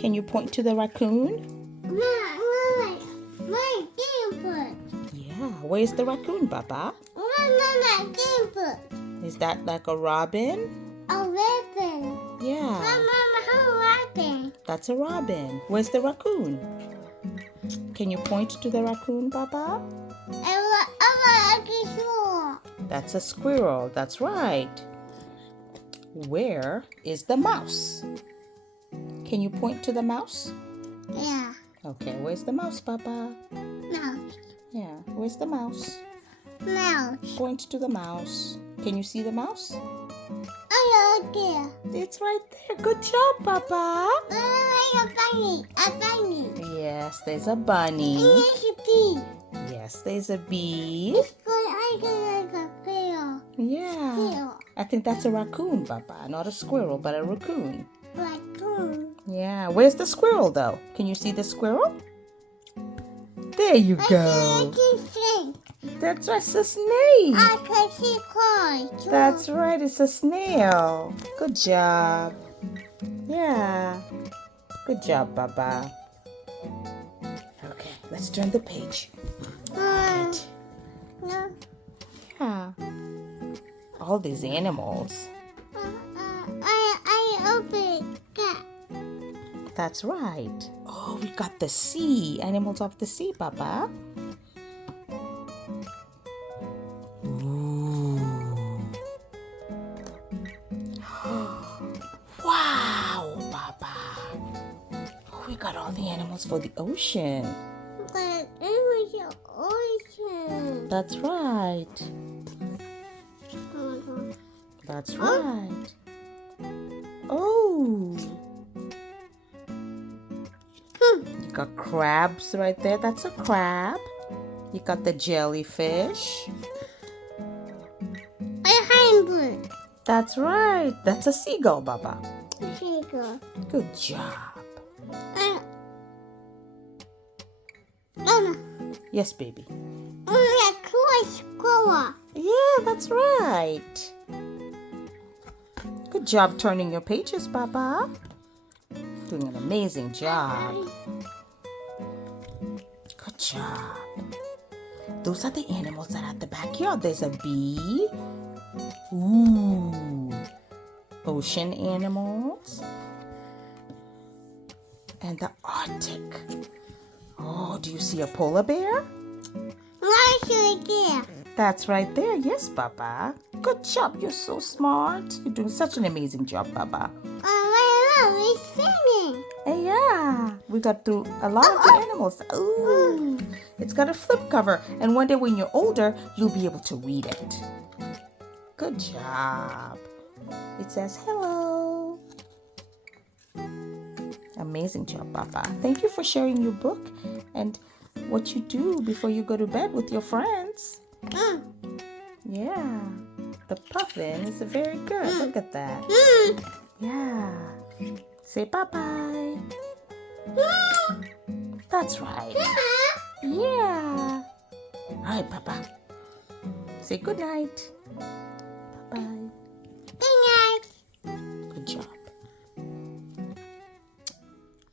Can you point to the raccoon? My game foot. Yeah, where's the raccoon, Bubba? My game foot. Is that like a robin? A ribbon. Yeah, Mama, how ribbon? that's a robin. Where's the raccoon? Can you point to the raccoon, Bubba? That's a squirrel. That's right. Where is the mouse? Can you point to the mouse? Yeah. Okay, where's the mouse, Papa? Mouse. Yeah, where's the mouse? Mouse. Point to the mouse. Can you see the mouse? Oh, there. It's right there. Good job, Papa. A bunny. A bunny. Yes, there's a bunny. There's a bee. Yes, there's a bee. It's good. I can like a bear. Yeah. Bear. I think that's a raccoon, Papa. Not a squirrel, but a raccoon. Raccoon. Yeah. Where's the squirrel, though? Can you see the squirrel? There you go. I can see. That's right. It's a snake. I can see cars. That's right. It's a snail. Good job. Yeah. Good job, Baba. Okay, let's turn the page. Right. No. Yeah. All these animals. I open cat. That's right. Oh, we got the sea. Animals of the sea, Papa. Ooh. Wow, Papa. Oh, we got all the animals for the ocean. But it was the ocean. That's right. That's right. Oh. You got crabs right there. That's a crab. You got the jellyfish. A hummingbird. That's right. That's a seagull, Baba. Seagull. Good job. Mama. Yes, baby. A squirrel. Yeah, that's right. Good job turning your pages, Baba. Doing an amazing job. Good job. Those are the animals that are at the backyard. There's a bee. Ooh. Ocean animals. And the Arctic. Oh, do you see a polar bear? Right there. That's right there. Yes, Baba. Good job. You're so smart. You're doing such an amazing job, Baba. It's singing. Hey, yeah. We got through a lot of the animals. Ooh. It's got a flip cover. And one day when you're older, you'll be able to read it. Good job. It says hello. Amazing job, Papa. Thank you for sharing your book and what you do before you go to bed with your friends. Yeah. The puffin is very good. Look at that. Yeah. Say bye-bye. That's right. Yeah. All right, Papa. Say good night. Bye-bye.